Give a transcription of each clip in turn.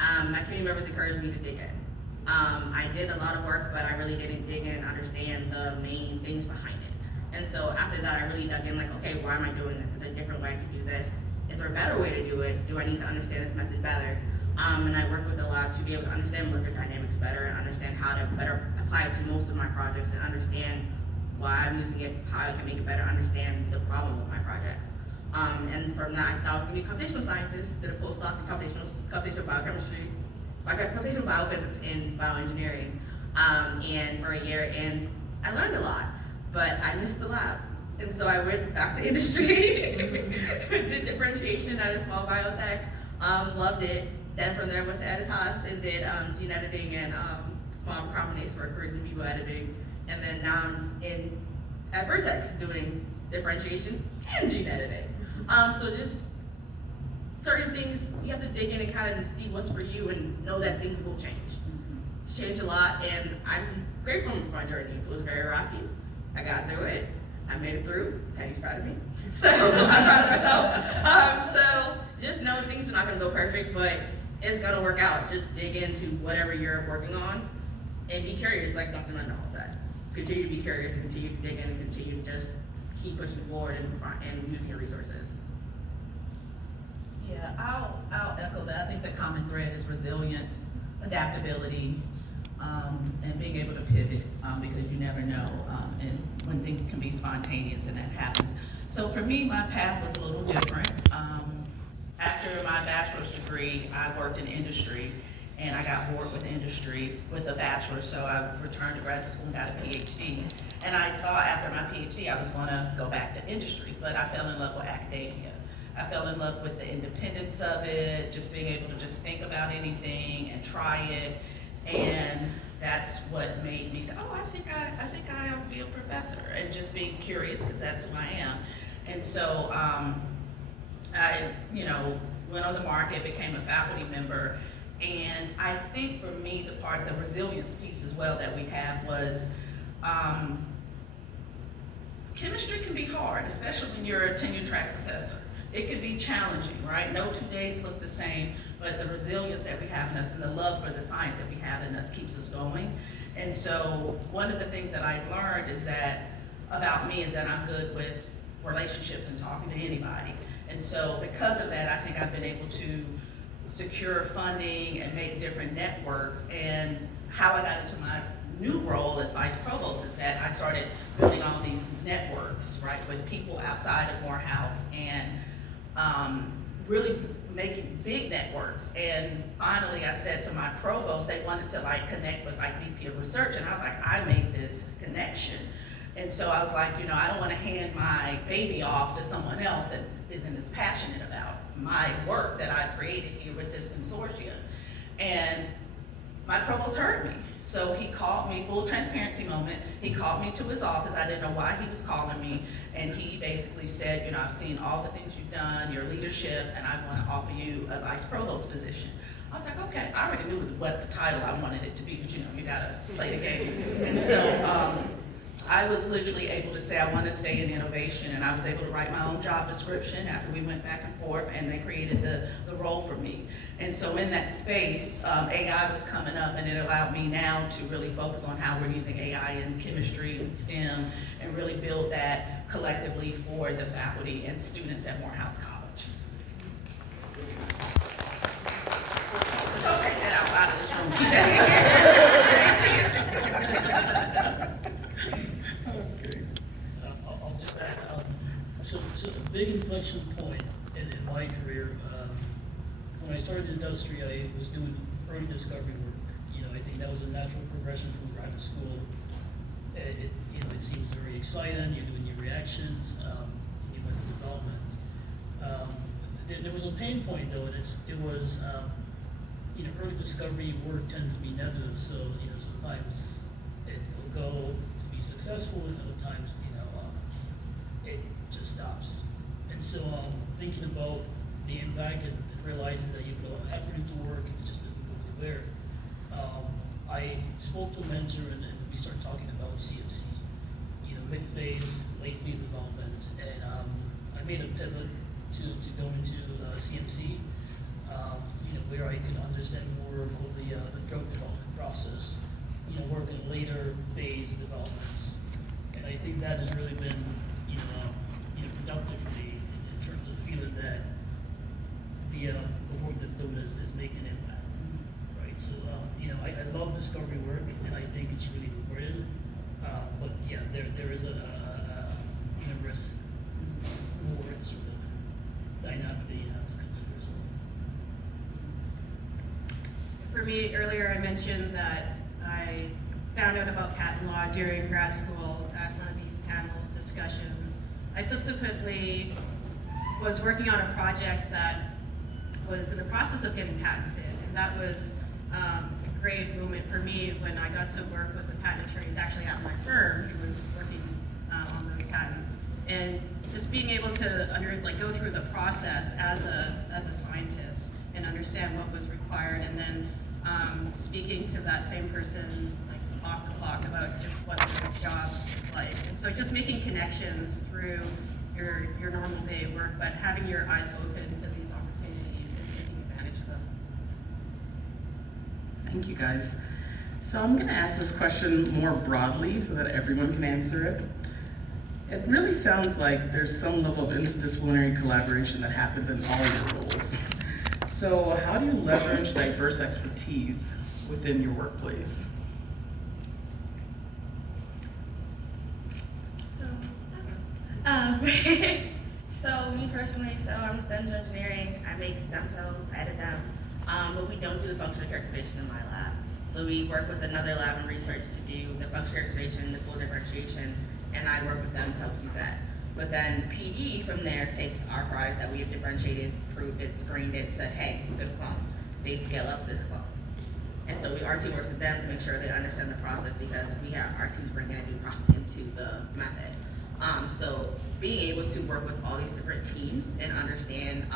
My community members encouraged me to dig in. I did a lot of work, but I really didn't dig in and understand the main things behind it. And so after that, I really dug in, like, okay, why am I doing this? Is there a different way I could do this? Is there a better way to do it? Do I need to understand this method better? And I work with a lot to be able to understand worker dynamics better and understand how to better apply it to most of my projects and understand why I'm using it, how I can make it better, understand the problem with my projects. And from that, I thought I was going to be a computational scientist, did a postdoc in computational biochemistry, computational biophysics and bioengineering, and for a year, and I learned a lot, but I missed the lab. And so I went back to industry, did differentiation at a small biotech, loved it. Then from there, went to Editas and did gene editing and small recombinase work for in vivo editing. And then now I'm at Vertex doing differentiation and gene editing. So just certain things, you have to dig in and kind of see what's for you and know that things will change. It's changed a lot, and I'm grateful for my journey. It was very rocky. I got through it. I made it through. Patty's proud of me. So I'm proud of myself. So just know things are not going to go perfect, but it's going to work out. Just dig into whatever you're working on and be curious, like Dr. Mendenhall said. Continue to be curious, continue to dig in, and continue to just keep pushing forward and using your resources. Yeah, I'll echo that. I think the common thread is resilience, adaptability, and being able to pivot because you never know, and when things can be spontaneous, and that happens. So for me, my path was a little different. After my bachelor's degree, I worked in industry, and I got bored with industry with a bachelor's, so I returned to graduate school and got a PhD. And I thought after my PhD I was going to go back to industry, but I fell in love with academia. I fell in love with the independence of it, just being able to just think about anything and try it, and that's what made me say, oh, I think I'll be a professor, and just being curious because that's who I am. And so I, went on the market, became a faculty member, and I think for me the resilience piece as well that we had was chemistry can be hard, especially when you're a tenure track professor. It can be challenging, right? No 2 days look the same, but the resilience that we have in us and the love for the science that we have in us keeps us going. And so one of the things that I learned is that about me is that I'm good with relationships and talking to anybody. And so because of that, I think I've been able to secure funding and make different networks. And how I got into my new role as vice provost is that I started building all these networks, right, with people outside of Morehouse, and really making big networks. And finally I said to my provost, they wanted to connect with VP of research, and I was like, I made this connection. And so I was like, I don't want to hand my baby off to someone else that isn't as passionate about my work that I created here with this consortium. And my provost heard me. So he called me, full transparency moment, he called me to his office. I didn't know why he was calling me. And he basically said, I've seen all the things you've done, your leadership, and I want to offer you a vice provost position. I was like, okay, I already knew what the title I wanted it to be, but you gotta play the game. And so I was literally able to say I want to stay in innovation, and I was able to write my own job description after we went back and forth, and they created the role for me. And so in that space, AI was coming up, and it allowed me now to really focus on how we're using AI in chemistry and STEM, and really build that collectively for the faculty and students at Morehouse College. Don't take that outside of this room. So a big inflection point in my career, when I started in industry, I was doing early discovery work. I think that was a natural progression from graduate school. It seems very exciting. You're doing new reactions, new method development. There was a pain point though, and it was early discovery work tends to be nebulous. So sometimes it will go to be successful, and other times it just stops. And so thinking about the impact and realizing that you put a lot of effort into work and it just doesn't go anywhere, I spoke to a mentor, and we started talking about CFC, mid-phase, late-phase development, and I made a pivot to go into CMC. where I could understand more of the drug development process, work in later phase developments. And I think that has really been, productive for me in terms of feeling that the work that I'm doing is making an impact, right? So, I love discovery work, and I think it's really rewarding. But yeah, there is a risk reward sort of dynamic that you have to consider as well. For me, earlier I mentioned that I found out about patent law during grad school at one of these panels discussions. I subsequently was working on a project that was in the process of getting patented, and that was a great moment for me when I got to work with the patent attorneys actually at my firm who was working on those patents, and just being able to go through the process as a scientist and understand what was required, and then speaking to that same person off the clock about just what their job is like. And so just making connections through your normal day work, but having your eyes open to these opportunities and taking advantage of them. Thank you, guys. So I'm going to ask this question more broadly so that everyone can answer it. It really sounds like there's some level of interdisciplinary collaboration that happens in all your roles. So how do you leverage diverse expertise within your workplace? So me personally, I'm a STEM engineering. I make stem cells, edit them, but we don't do the functional characterization in my lab. So we work with another lab and research to do the functional characterization, the full differentiation, and I work with them to help do that. But then PD from there takes our product that we have differentiated, proved it, screened it, said, hey, it's a good clone. They scale up this clone. And so our team works with them to make sure they understand the process, because we have our teams bringing a new process into the method. So being able to work with all these different teams and understand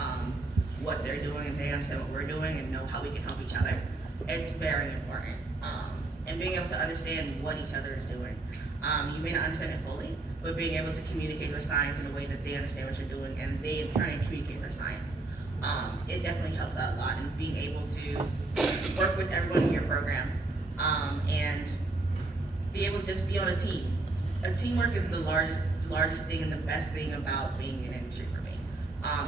what they're doing, and they understand what we're doing and know how we can help each other, it's very important. And being able to understand what each other is doing. You may not understand it fully, but being able to communicate their science in a way that they understand what you're doing, and they in turn communicate their science. It definitely helps out a lot, and being able to work with everyone in your program and be able to just be on a team. A teamwork is the largest thing and the best thing about being in industry for me.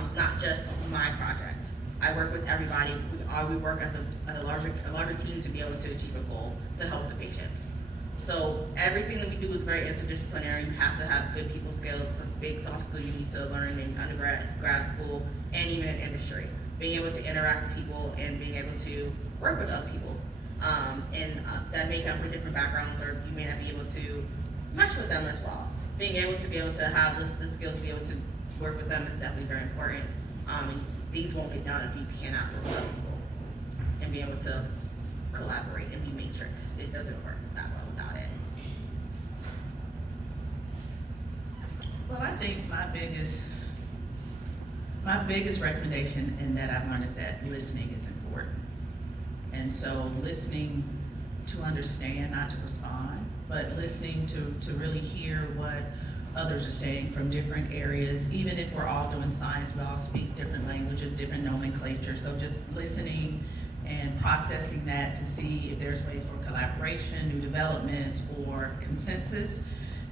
It's not just my projects. I work with everybody. We work as a larger team to be able to achieve a goal to help the patients. So everything that we do is very interdisciplinary. You have to have good people skills. It's a big soft skill you need to learn in undergrad, grad school, and even in industry. Being able to interact with people and being able to work with other people that may come from different backgrounds, or you may not be able to mesh with them as well. Being able to have the skills to be able to work with them is definitely very important. And things won't get done if you cannot work with other people and be able to collaborate and be matrix. It doesn't work that well without it. Well, I think my biggest recommendation in that I've learned is that listening is important. And so listening to understand, not to respond, but listening to really hear what others are saying from different areas. Even if we're all doing science, we all speak different languages, different nomenclature. So just listening and processing that to see if there's ways for collaboration, new developments, or consensus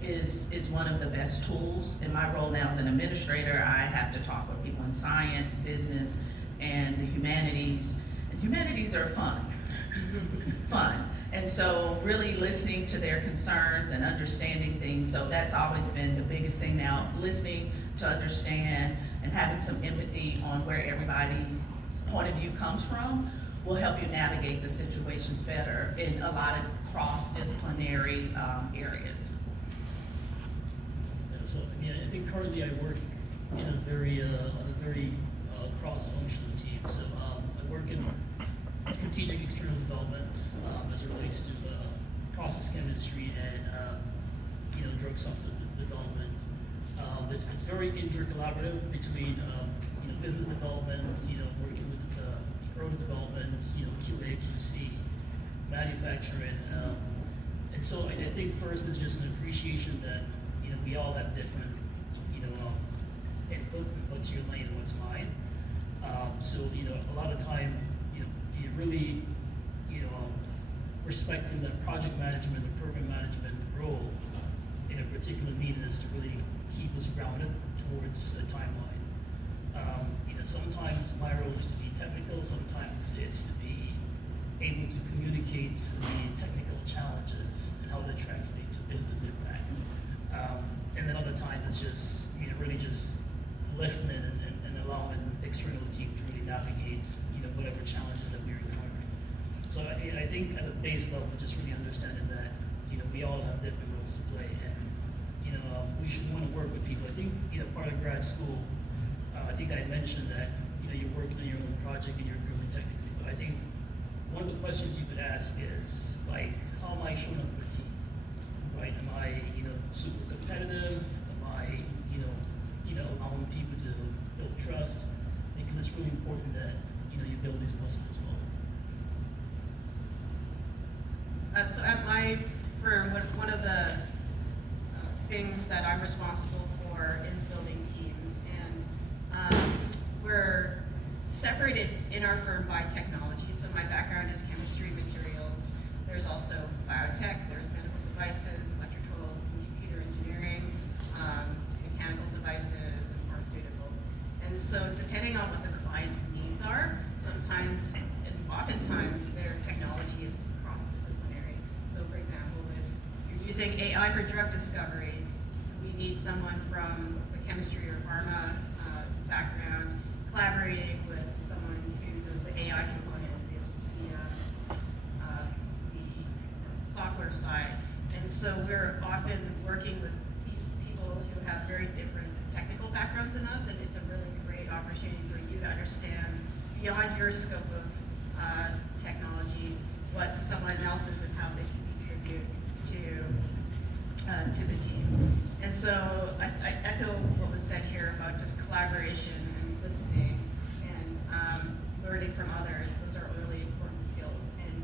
is one of the best tools. In my role now as an administrator, I have to talk with people in science, business, and the humanities. And humanities are fun. Fun. And so really listening to their concerns and understanding things. So that's always been the biggest thing now, listening to understand and having some empathy on where everybody's point of view comes from will help you navigate the situations better in a lot of cross-disciplinary areas. So, I think currently I work in a very cross-functional team. So I work in strategic external development as it relates to process chemistry and drug substance development. It's very intercollaborative between business development, working with early development, QA, QC, manufacturing, and so I think first is just an appreciation that we all have different input, what's your lane and what's mine. So, a lot of time, you really, respecting that project management and program management role in a particular meeting is to really keep us grounded towards a timeline. Sometimes my role is to be technical, sometimes it's to be able to communicate the technical challenges and how that translates to business impact. And then other times it's just, really just listening and allowing external team to really navigate, whatever challenges that we're encountering. So I think at a base level, just really understanding that, we all have different roles to play, and, we should want to work with people. I think, part of grad school, I think I mentioned that, you're working on your own project and you're improving technically, but I think one of the questions you could ask is, like, how am I showing up for a team, right? Am I, super competitive? Am I, allowing people to build trust? Because it's really important that, you build these muscles as well. So at my firm, one of the things that I'm responsible for is building teams, and we're separated in our firm by technology. So my background is chemistry, materials. There's also biotech, there's medical devices, electrical and computer engineering, mechanical devices, and pharmaceuticals. And so depending on what the client's needs are, sometimes and oftentimes their technology is cross-disciplinary. So for example, if you're using AI for drug discovery, we need someone from the chemistry or pharma background collaborating with someone who does the AI component, the software side. And so we're often working with people who have very different technical backgrounds than us, and it's a really great opportunity for you to understand beyond your scope of technology what someone else is and how they can contribute to the team. And so I echo what was said here about just collaboration and listening and learning from others. Those are really important skills. And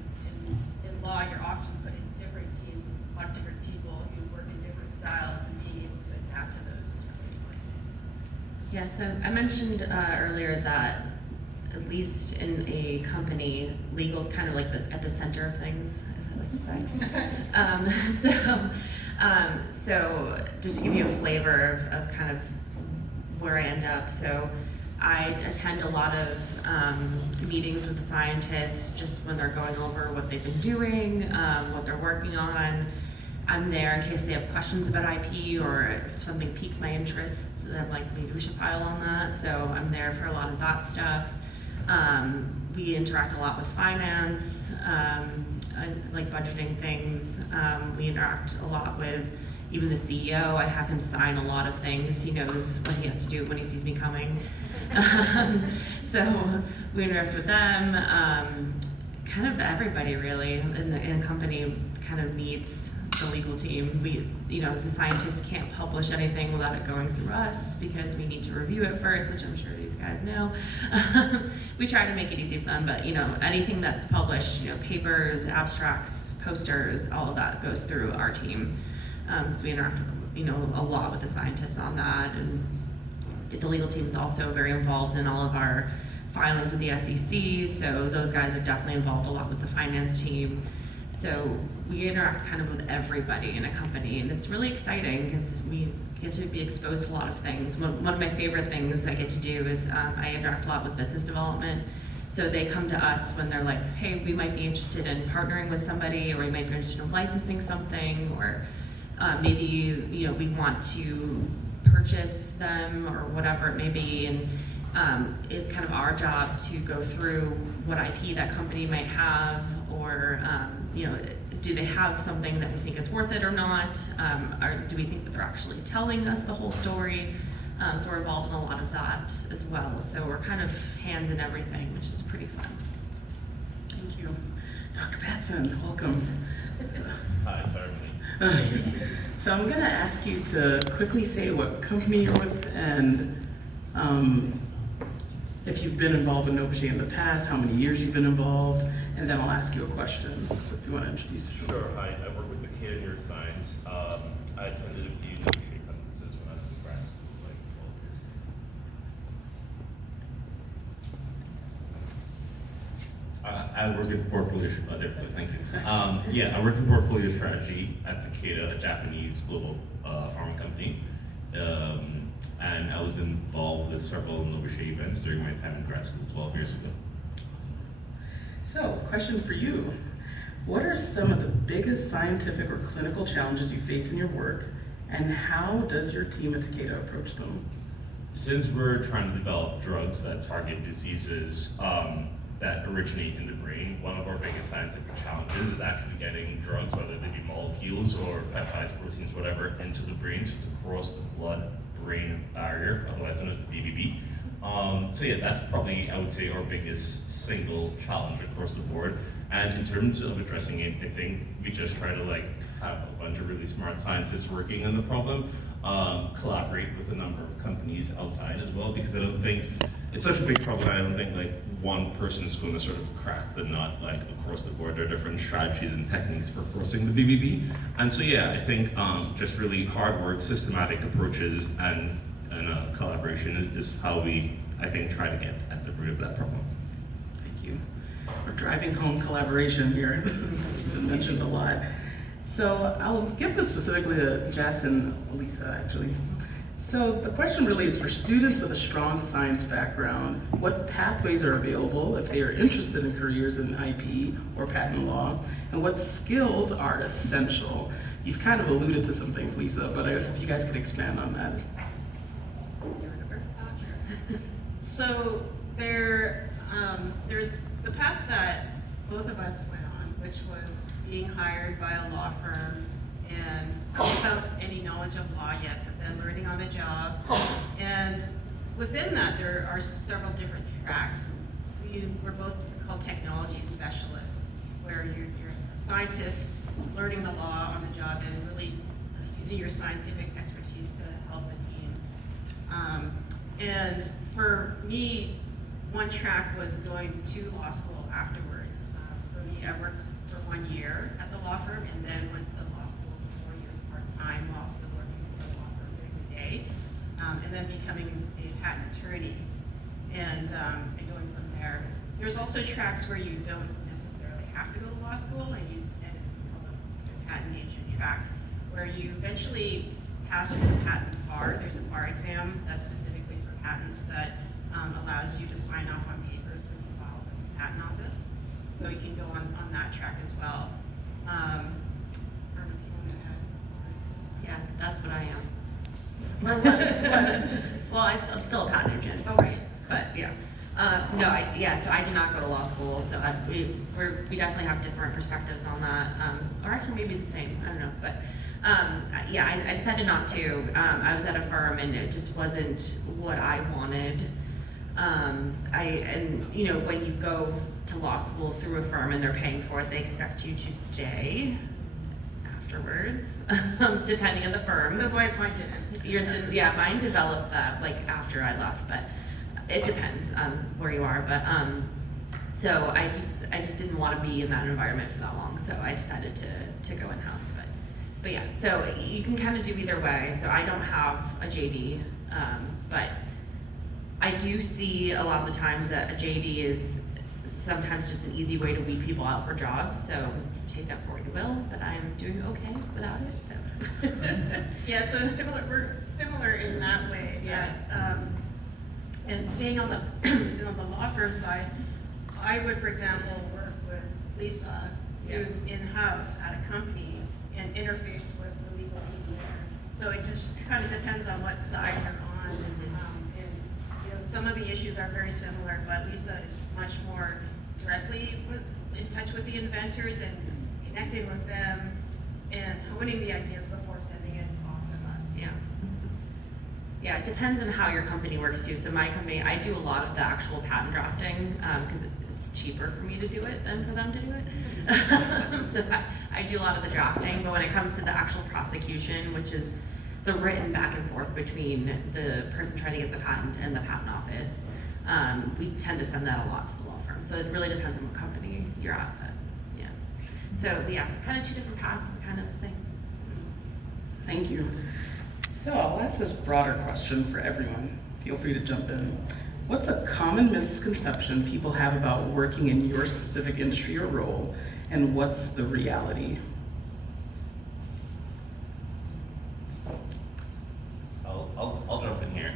in law, you're often put in different teams with a lot of different people who work in different styles, and being able to adapt to those is really important. Yeah, so I mentioned earlier that at least in a company, legal's kind of like at the center of things, as I like to say. So just to give you a flavor of kind of where I end up. So I attend a lot of meetings with the scientists just when they're going over what they've been doing, what they're working on. I'm there in case they have questions about IP or if something piques my interest, then like maybe we should file on that. So I'm there for a lot of that stuff. We interact a lot with finance, like budgeting things. We interact a lot with even the CEO. I have him sign a lot of things. He knows what he has to do when he sees me coming. So we interact with them. Kind of everybody really in the company kind of needs the legal team. The scientists can't publish anything without it going through us because we need to review it first, which I'm sure these guys know. We try to make it easy for them, but anything that's published, papers, abstracts, posters, all of that goes through our team. So we interact, a lot with the scientists on that, and the legal team is also very involved in all of our filings with the SEC. So those guys are definitely involved a lot with the finance team. So we interact kind of with everybody in a company, and it's really exciting because we get to be exposed to a lot of things. One of my favorite things I get to do is I interact a lot with business development. So they come to us when they're like, hey, we might be interested in partnering with somebody, or we might be interested in licensing something, or maybe we want to purchase them or whatever it may be. And it's kind of our job to go through what IP that company might have, or do they have something that we think is worth it or not? Or do we think that they're actually telling us the whole story? So we're involved in a lot of that as well. So we're kind of hands in everything, which is pretty fun. Thank you. Dr. Batson, welcome. Hi, sorry. So I'm gonna ask you to quickly say what company you're with and if you've been involved with Novagy in the past, how many years you've been involved, and then I'll ask you a question. So if you want to introduce yourself. Sure. Hi, I work with the Kid Neuroscience. I attended a few industry conferences when I was in grad school, like 12 years I work in portfolio, thank you. Yeah, I work in portfolio strategy at Takeda, a Japanese global pharma company. And I was involved with several Novachet events during my time in grad school 12 years ago. So, question for you. What are some of the biggest scientific or clinical challenges you face in your work, and how does your team at Takeda approach them? Since we're trying to develop drugs that target diseases that originate in the brain, one of our biggest scientific challenges is actually getting drugs, whether they be molecules or peptides, proteins, whatever, into the brain, so to cross the blood-brain barrier, otherwise known as the BBB. So yeah, that's probably, I would say, our biggest single challenge across the board. And in terms of addressing it, I think we just try to have a bunch of really smart scientists working on the problem, collaborate with a number of companies outside as well, because I don't think it's such a big problem. I don't think one person is going to sort of crack the nut across the board. There are different strategies and techniques for crossing the BBB. And so yeah, I think just really hard work, systematic approaches, and collaboration is how we, I think, try to get at the root of that problem. Thank you. We're driving home collaboration here. It's been mentioned a lot. So I'll give this specifically to Jess and Lisa, actually. So the question really is for students with a strong science background, what pathways are available if they are interested in careers in IP or patent law, and what skills are essential? You've kind of alluded to some things, Lisa, but if you guys could expand on that. So there's the path that both of us went on, which was being hired by a law firm and without any knowledge of law yet, but then learning on the job. And within that, there are several different tracks. We're both called technology specialists, where you're a scientist learning the law on the job and really using your scientific expertise to help the team. And for me, one track was going to law school afterwards. For me, I worked for 1 year at the law firm and then went to law school for 4 years part-time while still working for the law firm during the day, and then becoming a patent attorney and going from there. There's also tracks where you don't necessarily have to go to law school, and it's called a patent agent track, where you eventually pass the patent bar. There's a bar exam that's specifically for patents that allows you to sign off on papers when you file with the patent office. So you can go on that track as well. I don't know if you want to add. Yeah, that's what I am. Or was. Well, I'm still a patent agent. Oh, right. But yeah, so I did not go to law school, so we definitely have different perspectives on that, or actually maybe the same, I don't know, but yeah, I decided not to. I was at a firm and it just wasn't what I wanted. When you go to law school through a firm and they're paying for it, they expect you to stay afterwards, depending on the firm. But mine didn't. Yours didn't, yeah, mine developed that after I left, but it depends where you are. But so I just didn't want to be in that environment for that long, so I decided to go in-house. But yeah, so you can kind of do either way. So I don't have a JD, but I do see a lot of the times that a JD is sometimes just an easy way to weed people out for jobs. So take that for what you will, but I'm doing okay without it. So Yeah, so we're similar in that way. Yeah. And staying on the law firm side, I would, for example, work with Lisa, who's in-house at a company, and interface with the legal team there. So it just kind of depends on what side you're on. And some of the issues are very similar, but Lisa is much more directly in touch with the inventors and connecting with them and honing the ideas before sending it off to us. yeah. Yeah, it depends on how your company works too. So my company, I do a lot of the actual patent drafting because it's cheaper for me to do it than for them to do it. So I do a lot of the drafting, but when it comes to the actual prosecution, which is the written back and forth between the person trying to get the patent and the patent office, we tend to send that a lot to the law firm. So it really depends on what company you're at, but yeah. So yeah, kind of two different paths, but kind of the same. Thank you. So I'll ask this broader question for everyone. Feel free to jump in. What's a common misconception people have about working in your specific industry or role, and what's the reality? I'll jump in here.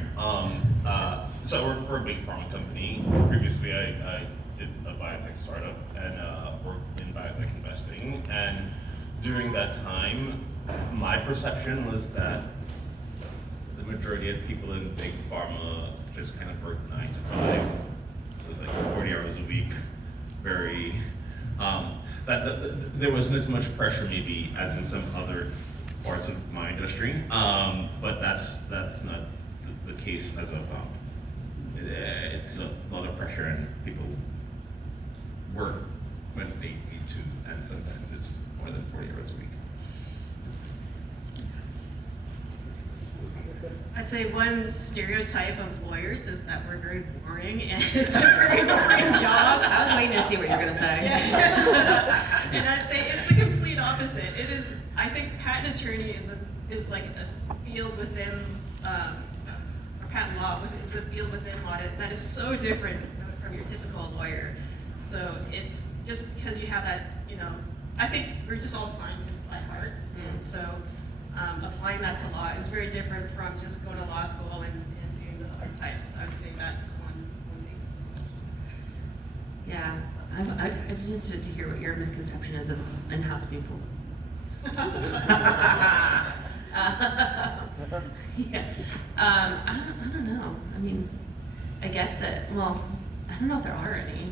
So I work for a big pharma company. Previously, I did a biotech startup and worked in biotech investing. And during that time, my perception was that the majority of people in big pharma just kind of work 9 to 5. So it's like 40 hours a week. Very, there wasn't as much pressure maybe as in some other parts of my industry, but that's not the case as of, it's a lot of pressure and people work when they need to, and sometimes it's more than 40 hours a week. I'd say one stereotype of lawyers is that we're very boring, and it's a very boring job. I was waiting to see what you were gonna say. Yeah. And I'd say it's the complete opposite. It is, I think patent attorney is like a field within, or patent law is a field within law that is so different from your typical lawyer. So it's just because you have that, I think we're just all scientists by heart. And so applying that to law is very different from just going to law school and doing the other types. I would say that's one big misconception. Yeah, I'm interested to hear what your misconception is of in-house people. Yeah, I don't know. I mean, I guess that, well, I don't know if there are any.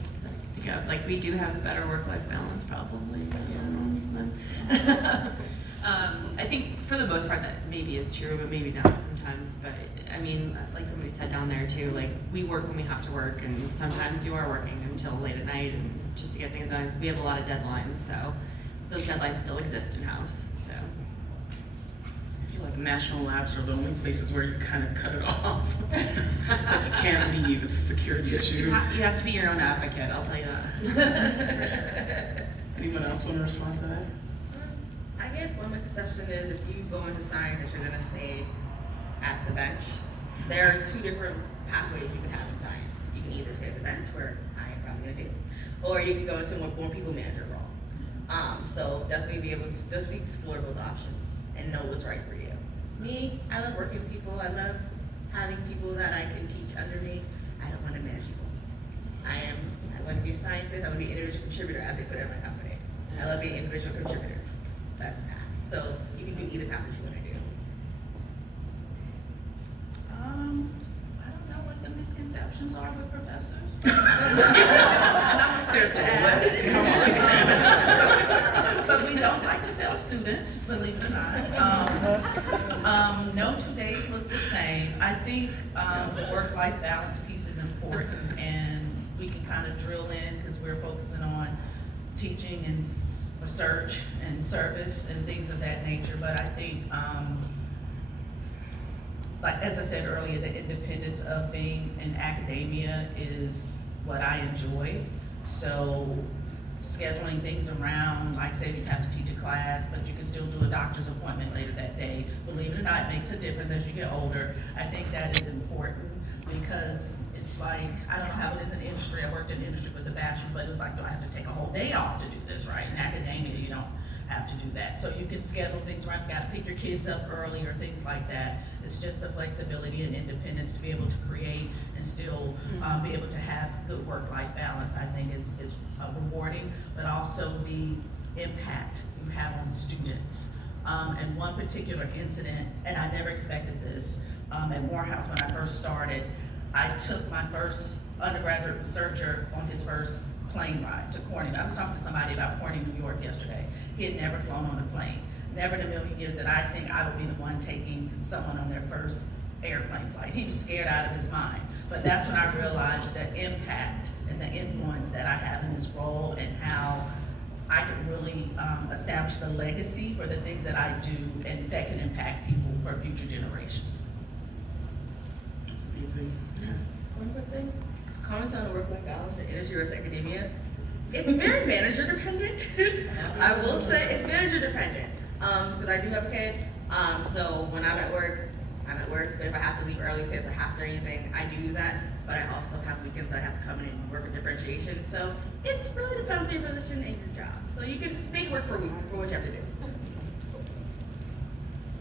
Like we do have a better work-life balance, probably. I think for the most part that maybe is true, but maybe not sometimes. But I mean, like somebody said down there too, like we work when we have to work, and sometimes you are working until late at night and just to get things done. We have a lot of deadlines, so those deadlines still exist in-house. So I feel like national labs are the only places where you kind of cut it off. It's like you can't leave, it's a security issue. you have to be your own advocate, I'll tell you that. Anyone else want to respond to that? I guess one misconception is if you go into science, you're gonna stay at the bench. There are 2 different pathways you can have in science. You can either stay at the bench, where I am probably gonna do, or you can go into a more people manager role. So definitely be able to just explore both options and know what's right for you. Me, I love working with people. I love having people that I can teach under me. I don't want to manage people. I want to be a scientist. I want to be an individual contributor, as they put it in my company. I love being an individual contributor. That's the path. So you can do either path that you want to do. I don't know what the misconceptions are with professors. There's a list. But we don't like to fail students, believe it or not. No 2 days look the same. I think the work-life balance piece is important, and we can kind of drill in because we're focusing on teaching and research and service and things of that nature. But I think, like as I said earlier, the independence of being in academia is what I enjoy. So scheduling things around, like say you have to teach a class, but you can still do a doctor's appointment later that day. Believe it or not, it makes a difference as you get older. I think that is important because it's like, I don't know how it is in industry. I worked in industry with a bachelor, but it was like, do I have to take a whole day off to do this, right? In academia, you don't have to do that. So you can schedule things around, you gotta pick your kids up early or things like that. It's just the flexibility and independence to be able to create and still be able to have good work-life balance. I think it's rewarding, but also the impact you have on students. And one particular incident, and I never expected this, at Morehouse when I first started, I took my first undergraduate researcher on his first plane ride to Corning. I was talking to somebody about Corning, New York yesterday. He had never flown on a plane. Never in a million years that I think I would be the one taking someone on their first airplane flight. He was scared out of his mind. But that's when I realized the impact and the influence that I have in this role and how I can really establish the legacy for the things that I do and that can impact people for future generations. That's amazing. One quick thing, comments on work-life balance in industry versus academia. It's very manager dependent. I will say it's manager dependent. Because I do have a kid. So when I'm at work, but if I have to leave early, say it's a half day or anything, I do that. but I also have weekends that I have to come in and work with differentiation. So it really depends on your position and your job. So you can make work for what you have to do.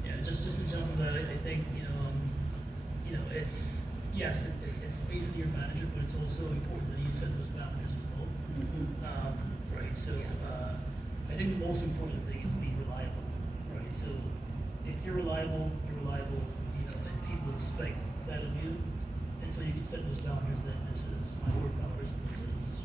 Yeah, just to jump on that, I think, it's, yes, it's basically your manager, but it's also important that you set those boundaries as well. Right, so, I think the most important thing is to be reliable, right? So if you're reliable, and people expect that of you. And so you can set those boundaries that this is my work hours, and this is